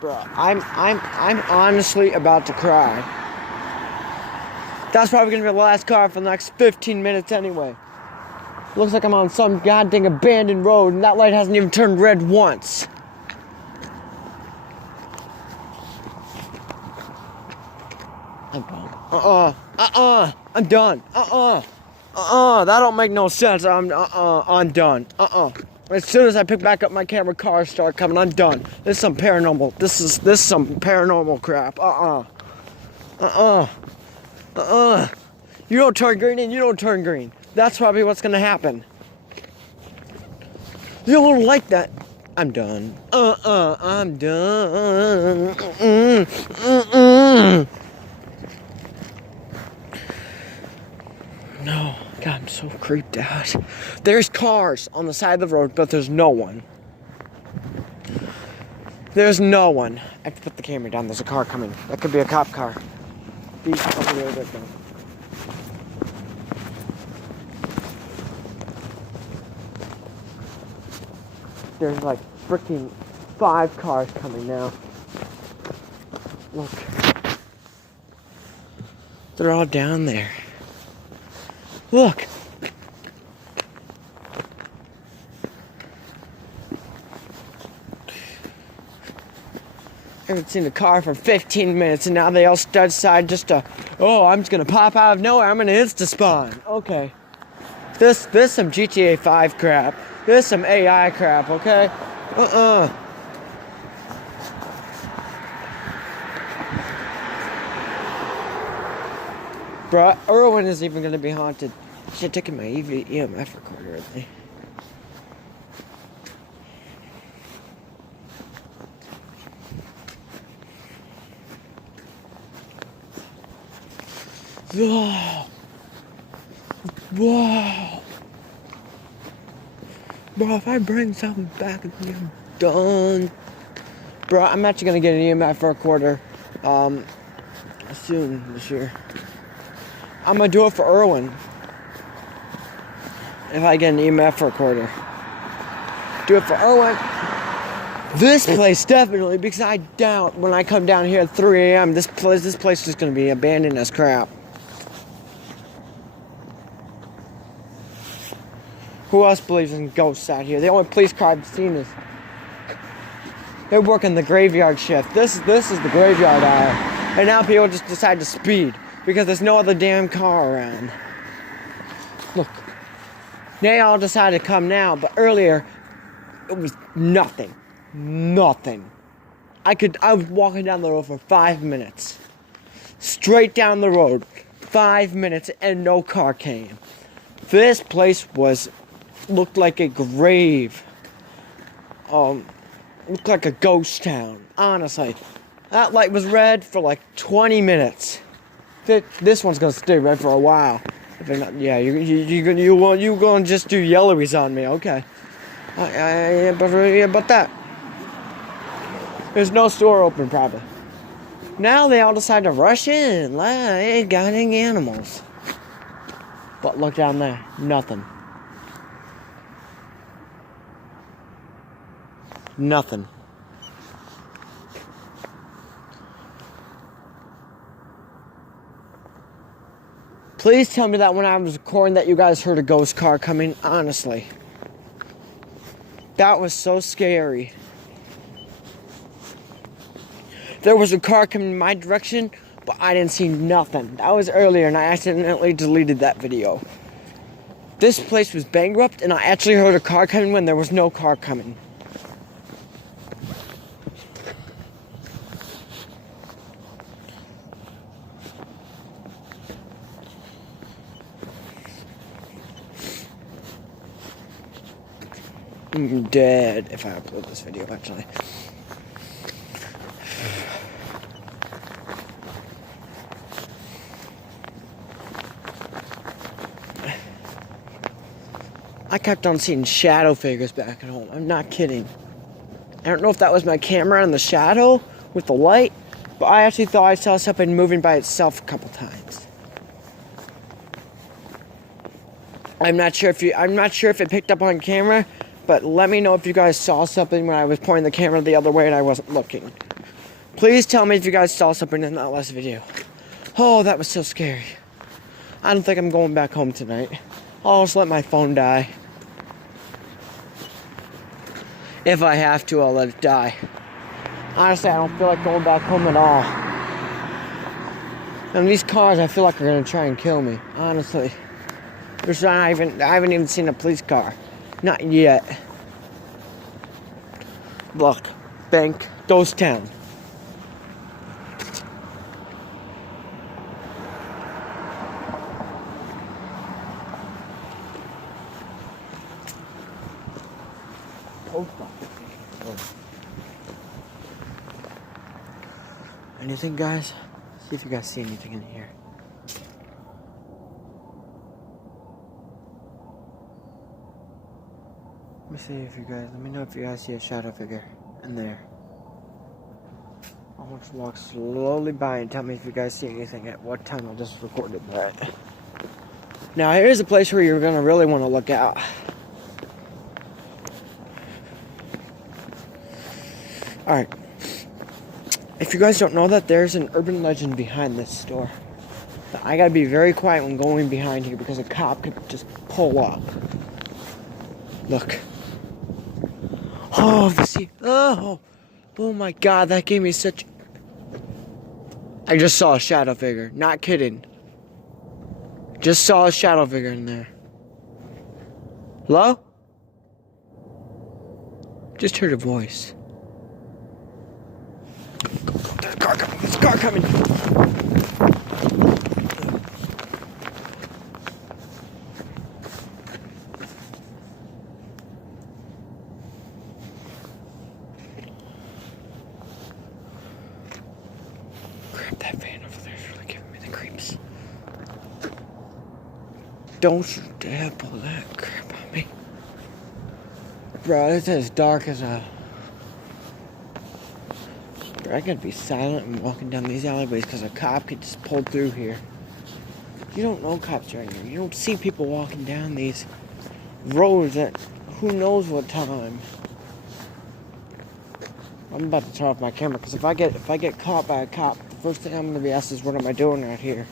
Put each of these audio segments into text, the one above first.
Bro, I'm honestly about to cry. That's probably gonna be the last car for the next 15 minutes anyway. Looks like I'm on some goddamn abandoned road and that light hasn't even turned red once. I'm done. I'm done. That don't make no sense. I'm done. As soon as I pick back up my camera, cars start coming. I'm done. This is some paranormal. This is some paranormal crap. You don't turn green and you don't turn green. That's probably what's gonna happen. You don't like that. I'm done. I'm done. No, God, I'm so creeped out. There's cars on the side of the road, but there's no one. There's no one. I have to put the camera down. There's a car coming. That could be a cop car. These over there, they're going. There's like freaking 5 cars coming now. Look. They're all down there. Look. I haven't seen a car for 15 minutes and now they all decide just to, oh, I'm just gonna pop out of nowhere, I'm gonna insta-spawn. Okay. This some GTA 5 crap. This some AI crap, okay? Bruh, Irwin is even gonna be haunted. Shit, taking my EMF recorder with me. Whoa. Whoa. Bro, if I bring something back with me, I'm done. Bro, I'm actually gonna get an EMF recorder soon this year. I'm gonna do it for Irwin. If I get an EMF recorder. Do it for Irwin. This place definitely, because I doubt when I come down here at 3 a.m. this place is gonna be abandoned as crap. Who else believes in ghosts out here? The only police car I've seen is they're working the graveyard shift. This is the graveyard hour. And now people just decide to speed because there's no other damn car around. Look. They all decided to come now, but earlier it was nothing. Nothing. I was walking down the road for 5 minutes. Straight down the road. 5 minutes and no car came. This place looked like a grave. Looked like a ghost town. Honestly. That light was red for like 20 minutes. This one's gonna stay red for a while. If they're not, yeah, you gonna just do yellowies on me, okay? But that. There's no store open probably. Now they all decide to rush in like guiding animals. But look down there, nothing. Nothing. Please tell me that when I was recording that you guys heard a ghost car coming, honestly. That was so scary. There was a car coming in my direction, but I didn't see nothing. That was earlier and I accidentally deleted that video. This place was bankrupt and I actually heard a car coming when there was no car coming. I'm dead if I upload this video, actually. I kept on seeing shadow figures back at home. I'm not kidding. I don't know if that was my camera in the shadow with the light, but I actually thought I saw something moving by itself a couple times. I'm not sure if it picked up on camera, but let me know if you guys saw something when I was pointing the camera the other way and I wasn't looking. Please tell me if you guys saw something in that last video. Oh, that was so scary. I don't think I'm going back home tonight. I'll just let my phone die. If I have to, I'll let it die. Honestly, I don't feel like going back home at all. And these cars, I feel like are gonna try and kill me. Honestly, I haven't even seen a police car, not yet. Look, bank, ghost town. Anything, guys? See if you guys see anything in here. Let me see if you guys, let me know if you guys see a shadow figure in there. I'll just walk slowly by and tell me if you guys see anything at what time I just recorded that. Now here's a place where you're gonna really want to look out. Alright. If you guys don't know that, there's an urban legend behind this store. I gotta be very quiet when going behind here because a cop could just pull up. Look. Oh, oh my God, that gave me such... I just saw a shadow figure, not kidding. Just saw a shadow figure in there. Hello? Just heard a voice. Go, there's a car coming, there's a car coming. Grab that van over there, it's really giving me the creeps. Don't you dare pull that crap on me. Bro, it's as dark as a... Bro, I gotta be silent and walking down these alleyways because a cop could just pull through here. You don't know cops right here. You don't see people walking down these roads at who knows what time. I'm about to turn off my camera because if I get caught by a cop, the first thing I'm gonna be asked is, what am I doing right here?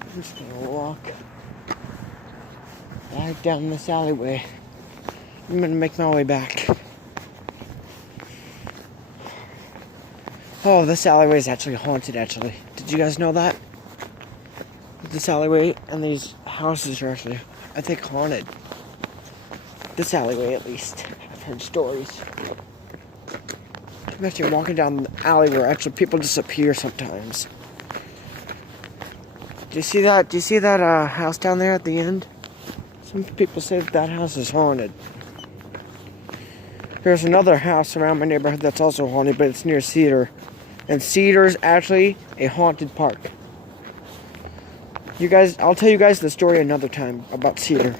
I'm just gonna walk right down this alleyway. I'm gonna make my way back. Oh, this alleyway is actually haunted, actually. Did you guys know that? This alleyway and these houses are actually, I think, haunted. This alleyway, at least. I've heard stories. I'm actually walking down the alley where actually people disappear sometimes. Do you see that? Do you see that house down there at the end? Some people say that house is haunted. There's another house around my neighborhood that's also haunted, but it's near Cedar. And Cedar's actually a haunted park. You guys, I'll tell you guys the story another time about Cedar.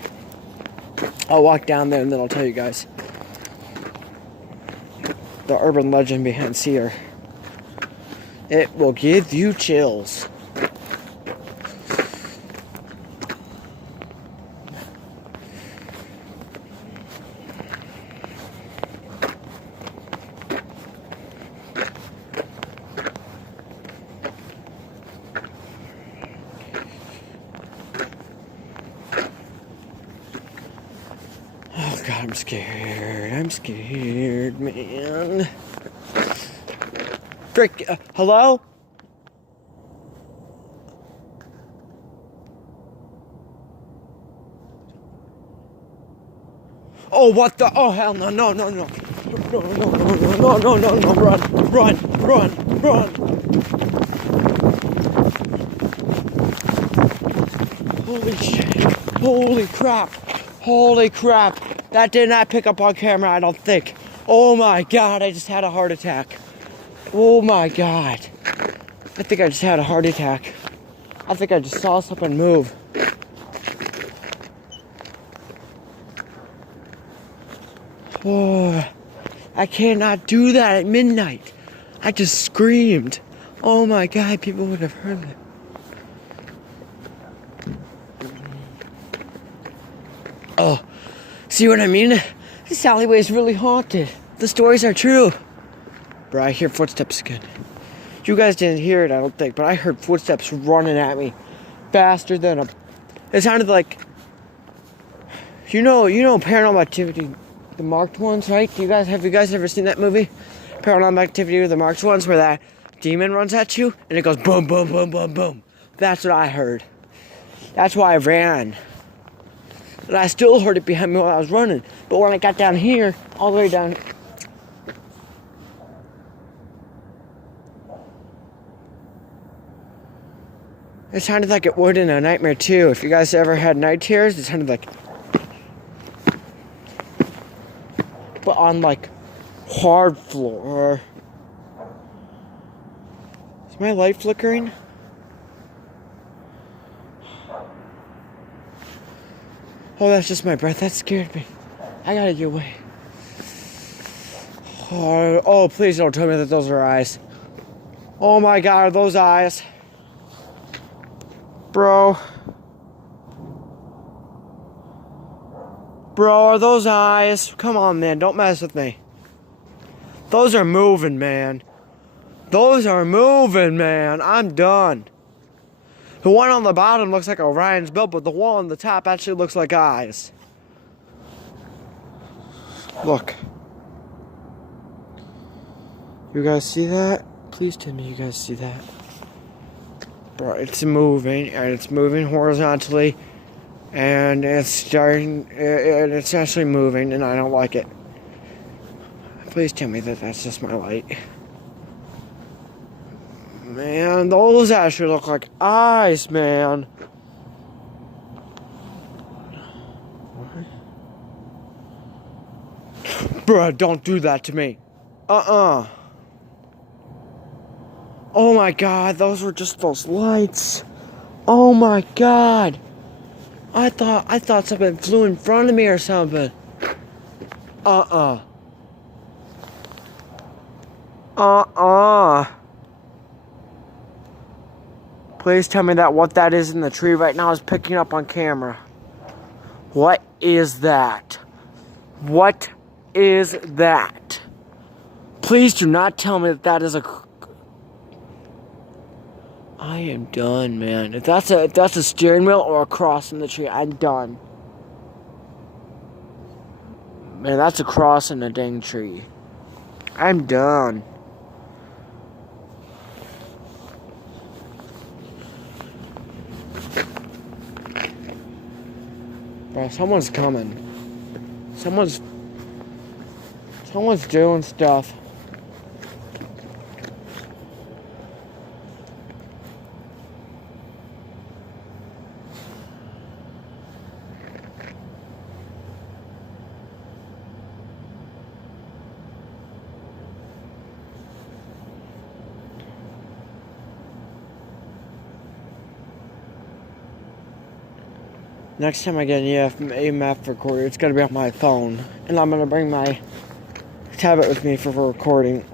I'll walk down there and then I'll tell you guys the urban legend behind Cedar. It will give you chills. Oh God, I'm scared. I'm scared, man. Frick, hello? Oh, what the? Oh, hell no, no, no, no. No, no, no, no, no, no, no, no, run, run, run, run. Holy shit. Holy crap. Holy crap. That did not pick up on camera, I don't think. Oh my God, I just had a heart attack. Oh my God. I think I just had a heart attack. I think I just saw something move. Oh, I cannot do that at midnight. I just screamed. Oh my God, people would have heard it. Oh, see what I mean? This alleyway is really haunted. The stories are true. Bro, I hear footsteps again. You guys didn't hear it, I don't think, but I heard footsteps running at me faster than a... It sounded like... You know Paranormal Activity, the marked ones, right? Have you guys ever seen that movie? Paranormal Activity, the marked ones, where that demon runs at you, and it goes boom, boom, boom, boom, boom. That's what I heard. That's why I ran. And I still heard it behind me while I was running. But when I got down here, all the way down... It sounded like it would in a nightmare too. If you guys ever had night terrors, it sounded like... But on like hard floor. Is my light flickering? Oh, that's just my breath. That scared me. I gotta get away. Oh, please don't tell me that those are eyes. Oh my God, are those eyes? Bro, are those eyes? Come on, man, don't mess with me. Those are moving, man. Those are moving, man. I'm done. The one on the bottom looks like Orion's belt, but the one on the top actually looks like eyes. Look. You guys see that? Please tell me you guys see that. Bro, it's moving, and it's moving horizontally, and it's actually moving, and I don't like it. Please tell me that that's just my light. Man, those actually look like eyes, man. Bro, don't do that to me. Oh my God, those were just those lights. Oh my God. I thought something flew in front of me or something. Please tell me that what that is in the tree right now is picking up on camera. What is that? What is that? Please do not tell me that that is a... I am done, man. If that's a steering wheel or a cross in the tree, I'm done. Man, that's a cross in a dang tree. I'm done. Bro, someone's coming. Someone's doing stuff. Next time I get an EMF recorder, it's gonna be on my phone, and I'm gonna bring my tablet with me for recording.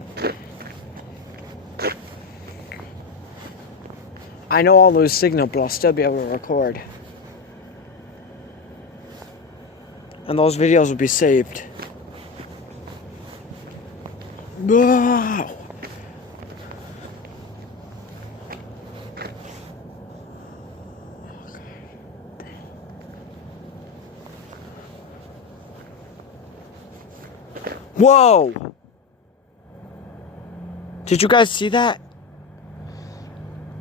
I know I'll lose signal, but I'll still be able to record. And those videos will be saved. Wow. Whoa! Did you guys see that?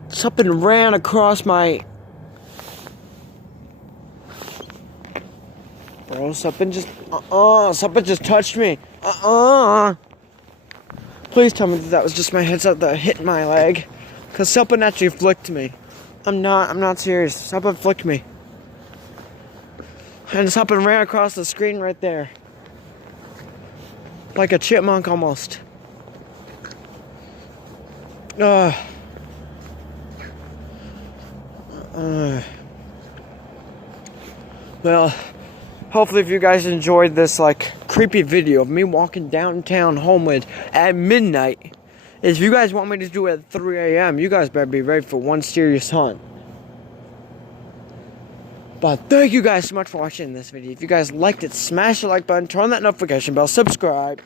Something ran across my... Bro, something just touched me. Please tell me that was just my headset that hit my leg. Cause something actually flicked me. I'm not serious. Something flicked me. And something ran across the screen right there. Like a chipmunk almost. Well, hopefully if you guys enjoyed this like creepy video of me walking downtown Homewood at midnight. If you guys want me to do it at 3 a.m., you guys better be ready for one serious hunt. But thank you guys so much for watching this video. If you guys liked it, smash the like button, turn on that notification bell, subscribe.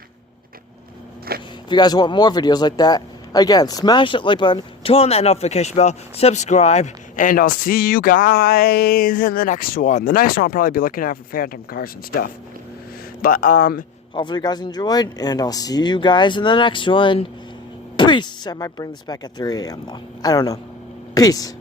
If you guys want more videos like that, again, smash that like button, turn on that notification bell, subscribe, and I'll see you guys in the next one. The next one I'll probably be looking at for phantom cars and stuff. But, hopefully you guys enjoyed, and I'll see you guys in the next one. Peace! I might bring this back at 3 a.m. though. I don't know. Peace.